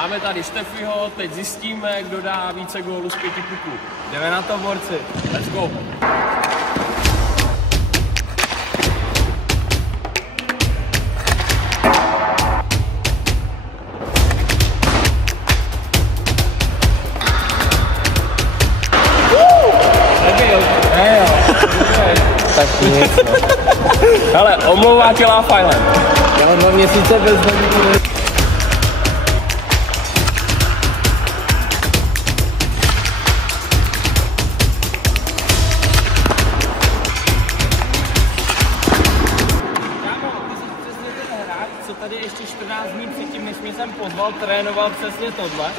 Máme tady Štefiho, teď zjistíme, kdo dá více gólů z 5 puků. Jdeme na to, borci. Let's go. Tak nic, no. Hele, omlouvá tě Love Island. Já mám 2 měsíce bez hodiny. Co tady ještě 14 dní předtím, než mě jsem pozval, trénoval přesně tohle,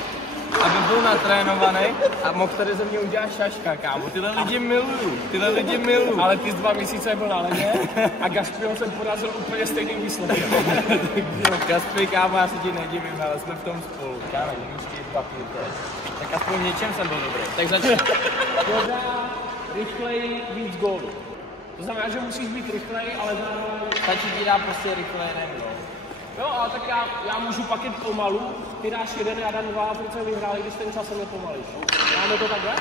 aby byl natrénovaný a mohl tady ze mě udělat šaška, kámo. Tyhle lidi miluju, Ale ty 2 měsíce byl na ledě a Gaspio jsem porazil úplně stejným výsledkem. Gaspy, kámo, já se ti nedivím, ale jsme v tom spolu. Kámo, nemůžu papír, tak aspoň v něčem jsem byl dobrý. Tak začne. Kdo dá rychleji víc gólů. To znamená, že musíš být rychlej, ale zároveň... Stačí ti dá prostě rychle jeden gól. Jo, ale tak já můžu pak jít pomalu, ty dáš 1, já dám 2, protože jsem vyhrál, když ten časem je pomalejší. Máme to takhle?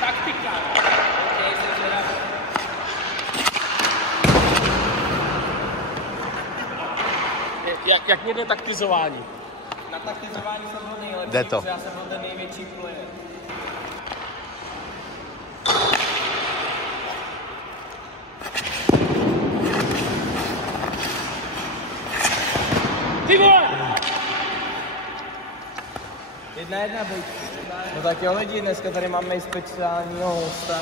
Taktika. Okay, jsem zvědavý. Jak mě jde taktizování? Na taktizování jsem byl nejlepší, Jde to. protože já jsem byl ten největší player. Ty vole! 1-1, bojky. No tak jo lidi, dneska tady máme i speciálního hosta.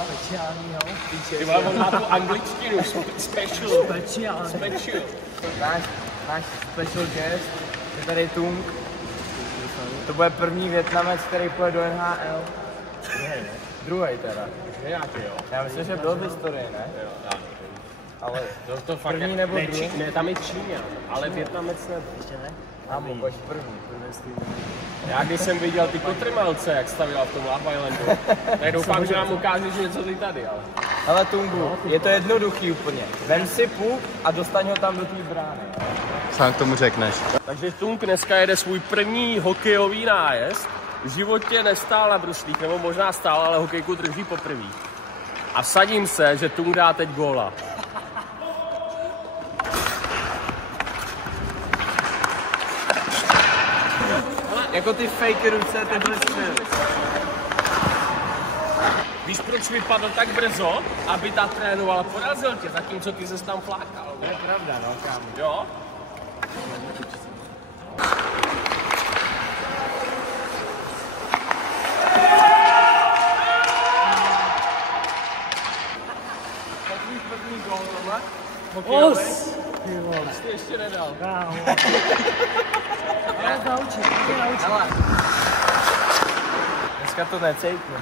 Ty vole, on má tu angličtinu, special. Náš special guest je tady Tung. To bude první Vietnamec, který půjde do NHL. Druhý teda. Já myslím, že byl v historii, ne? Ale To fakt první nebo druhý? Ne, tam je Číňan, ale Vietnamec nebyl. Ještě ne? Ámo, pojď první. Já když jsem viděl ty kotrmelce, jak stavila v tom Love Islandu, tak doufám, že nám ukážeš něco ty tady, ale... Hele Tungu, je to jednoduchý úplně. Vem si puk a dostaň ho tam do té brány. Sám k tomu řekneš. Takže Tung dneska jede svůj první hokejový nájezd. V životě nestál na bruslích, nebo možná stál, ale hokejku drží poprvé. A vsadím se, že Tung dá teď góla. Jako ty fake ruce, tenhle střel. Víš, proč vypadl tak brzo, aby ta trénovala, porazil tě, zatímco ty ses tam flákal. To je pravda, no kámo. Jo? První gól tohle. Os! Ty ještě nedal. Hele. Dneska to necejtnu.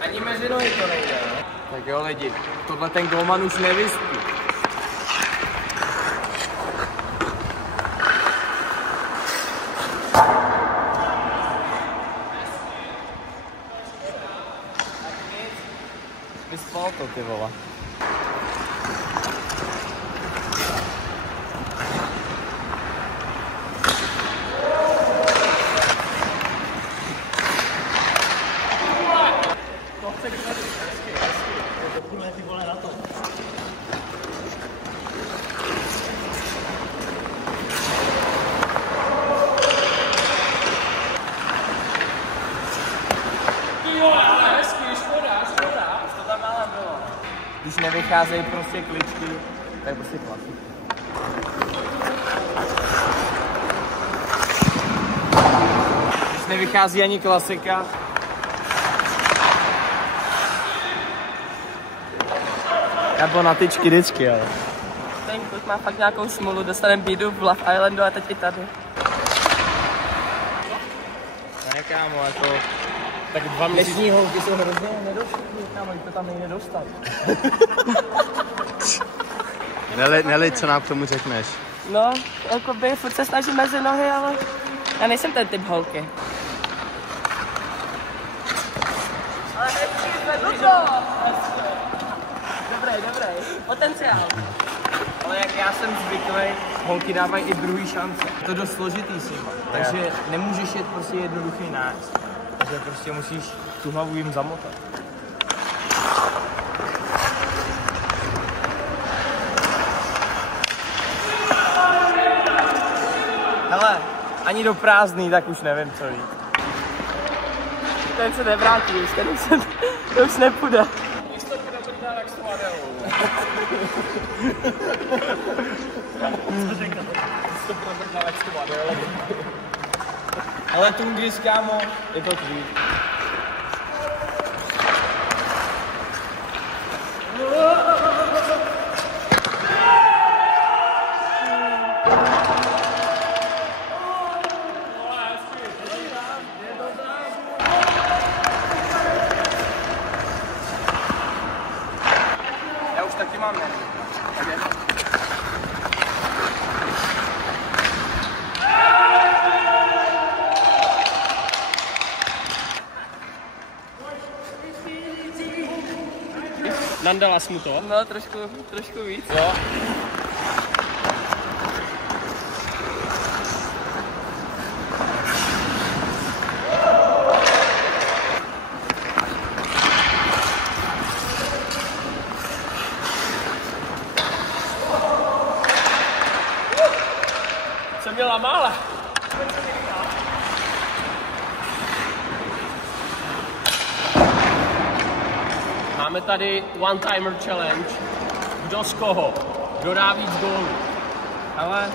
Ani mezi nohy to nejde, no? Tak jo lidi, tohle ten golman už nevyspí. Vyspal to, ty vole. Když nevycházejí prostě kličky, tak prostě klasika. Když nevychází ani klasika, nebo na tyčky vždycky, ale. Ten kluk má fakt nějakou smůlu, dostaneme bídu v Love Islandu a teď i tady. Ne kámo, jako... Tak 2 měsíce. Dnešní holky jsou hrozně nedostupný, kámo, to tam nejde dostat. Neli, co nám k tomu řekneš? No, jakoby furt se snažím mezi nohy, ale já nejsem ten typ holky. Ale hezky, zvednu to! Dobrý, potenciál. Ale jak já jsem zvyklý, holky dávají i druhý šance. To je dost složitý s nima. Takže nemůžeš jít prostě jednoduchý nájezd. Takže prostě musíš tu hlavu jim zamotat. Hele, ani do prázdný, tak už nevím, co víc. Ten se nevrátí už, to už nepůjde. Ale Tungis, kámo, je to tvý. Já už taky mám nervy. Nandala jsi mu to? No, trošku víc. Jo. Jsem měla mála. Máme tady One Timer Challenge. Kdo z koho? Kdo dá víc gólů? Ale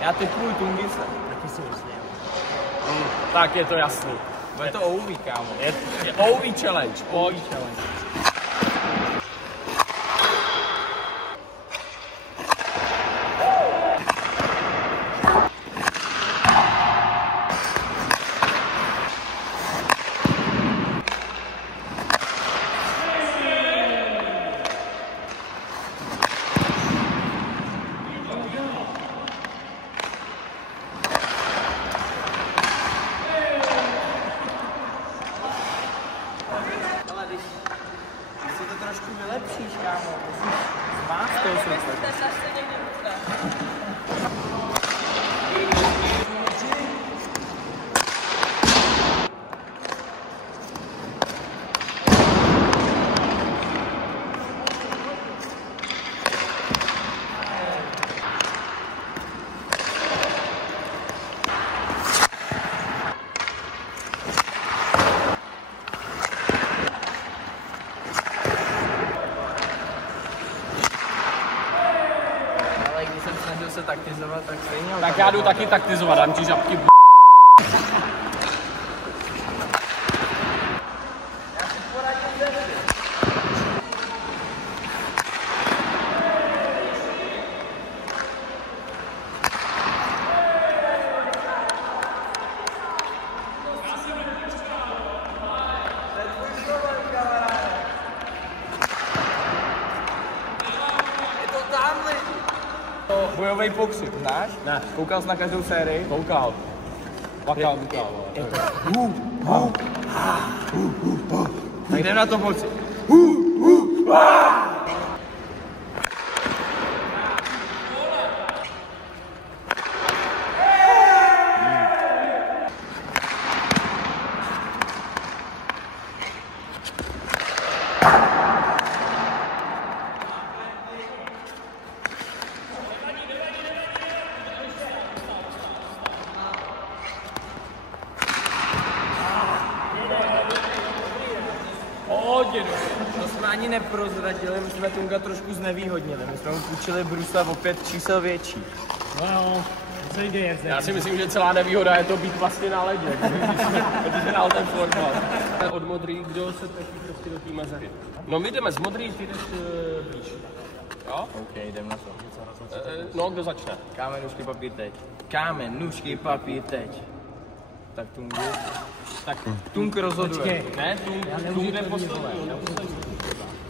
já typuju Tungise. Tak je to jasný. Bude to OV, kámo. Je OV Challenge. OV challenge. Si to trošku vylepšíš, kámo. Musíš zmást toho srdce. Když jsem snažil se taktizovat, tak stejně. Tak já jdu taky taktizovat, dám ti žabky. Bojový boxing, znáš? Ne. Koukal jsi na každou sérii? Koukal. Bakal. Tak jdem na to moci. To jsme ani neprozradili, my jsme Tunga trošku znevýhodnili. My jsme mu půjčili Brusa o 5 čísel větší. No, co jde? Já si myslím, že celá nevýhoda je to být vlastně na ledě. Když hrál ten fotbal. Od modrý, kdo se taky prostě do té mezery. No my jdeme z modrý, ty jdeš blíž. Jo? OK, jdem na to. No, kdo začne? Kámen, nůžky, papír, teď. Kámen, nůžky, papír, teď. Tak Tungu. Tak Tung rozhoduje. ne, tu jde poslední.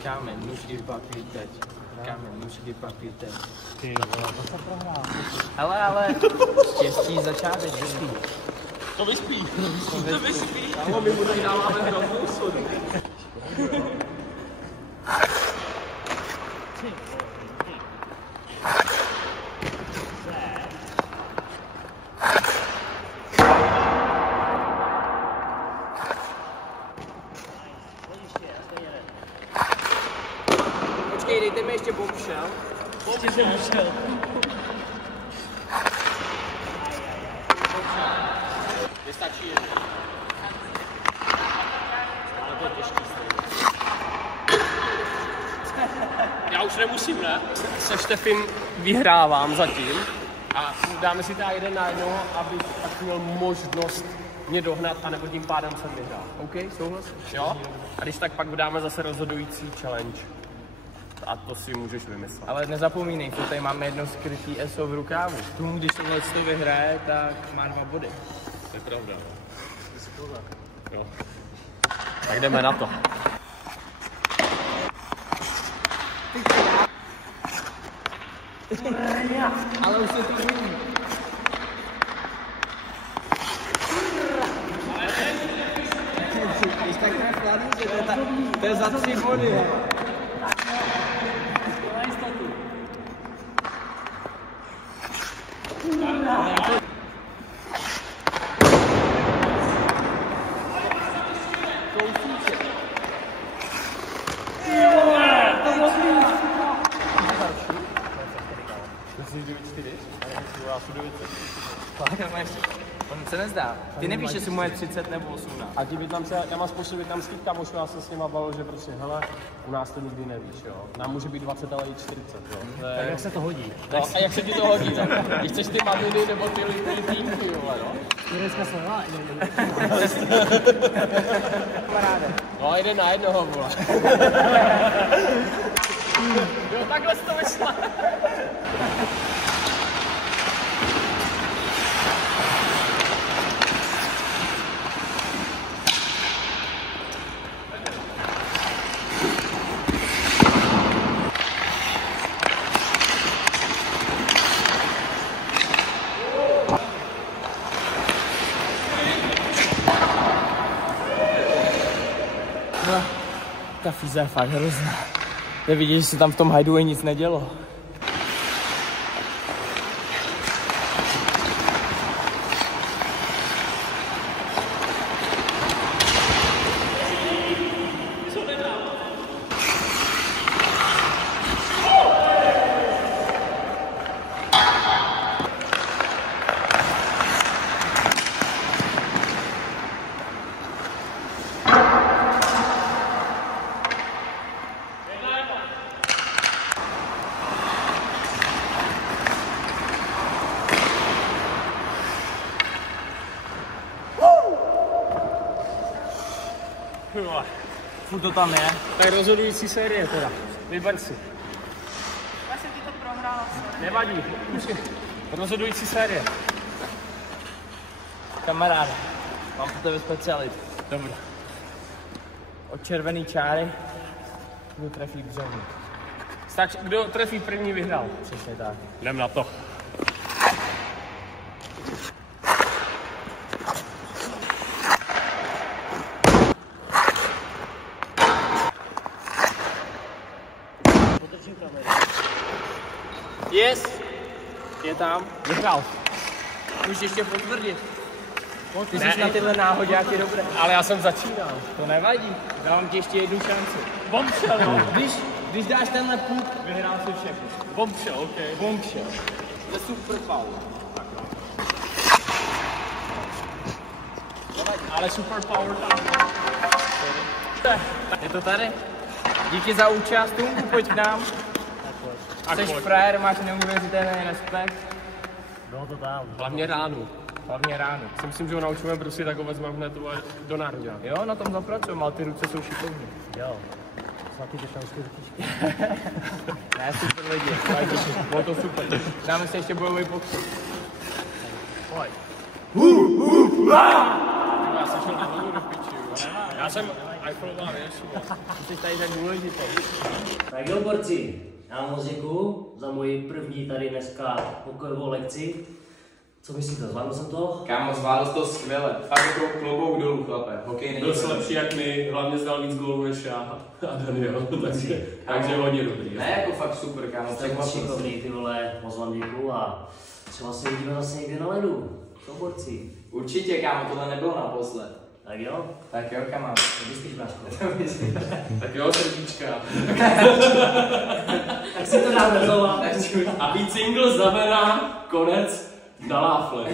Kámen, nůžky, papír, teď. Kámen, nůžky, papír, teď. Ale, štěstí začátečný. To vyspí. To vyspí. Ale my mu tady dáváme hroznou sodu. bohužel. Bohužel. Nestačí jeden. Ale to je těžký stejně. Já už nemusím, ne? Se Štefin vyhrávám zatím a dáme si tady jeden na jednoho, abych tak měl možnost mě dohnat a nebo tím pádem jsem vyhrál. OK, souhlasíš? Jo? A když tak pak dáme zase rozhodující challenge. A to si můžeš vymyslet. Ale nezapomínej, že tady máme jedno skrytý ESO v rukávu. Tomu, když tohle to vyhraje, tak má 2 body. To je pravda. Jo. Tak jdeme na to. Ale už se to vidí. Když tak nefladí, že to je za 3 body. On se nezdá. Ty nevíš, že si moje 30 nebo 18. A ti já mám spoustu větnamských kamošů, já se s nima bavil, že prostě, hele, u nás to nikdy nevíš, jo. Nám může být 20, ale i 40, jo. Tak jak se to hodí? No, a jak se ti to hodí, tak? Když chceš ty maminy nebo ty týmky, jo, no. Dneska se hlá, No, jeden na jednoho, vole. Jo, takhle jsi to vyšla. Ta fíza je fakt hrozná. Ty vidíš, že se tam v tom hideaway nic nedělo. Furt to tam je. Tak rozhodující série teda. Vyber si. Já jsem ti to prohrála. Nevadí. Rozhodující série. Kamaráde, mám pro tebe specialitu. Dobrá. Od červený čáry kdo trefí břevník. Stačí, kdo trefí první, vyhrál. Přesně tak. Jdem na to. Yes! Je tam. Vyhrál. Můžeš ještě potvrdit. Ty jsi na tyhle náhoďáky dobré. Ale já jsem začínal. To nevadí, dávám ti ještě jednu šanci. Bombshell, no. Když dáš tenhle puk, vyhrál si všechno. Bombshell, OK. Bombshell. To je super foul. Ale super power tam. Je to tady? Díky za účast, Tunku, pojď k nám. Jsi frajer, máš neuvěřitelný respekt. Bylo to tam. Hlavně ránu. Hlavně ráno. Si myslím, že ho naučíme prostě tak ho vezmeme hned do národňa. Jo, na tom zapracujeme, ale ty ruce jsou šikovní. Jo. Svatý těšťanské ručičky. Ne, super lidi. Bylo to super. Dáme si ještě bojový pokus. Pojď. Já jsem šel nahoru do piči, jo. Já jsem Eiffelová věž. Ty jsi tady tak důležitý. Tak jo, borci, já moc děkuju za moji první tady dneska hokejovou lekci. Co myslíte, zvládl jsem to? Kámo, zvládl jsi to skvěle. Fakt jako klobouk dolů, chlape. Hokej není Byl jsi lepší jak my, hlavně zdal víc gólů než já a Daniel, takže hodně dobrý. Ne, jako fakt super, kámo. Jste moc šikovný, ty vole, moc vám děkuju a třeba se uvidíme zase někde na ledu. Co, borci? Určitě, kámo, tohle nebylo naposled. Tak jo? Tak jo, kámo. Vyspíš, bráško. Tak jo, srdíčka. Tak si to dáme znova. A být single znamená konec na láfle.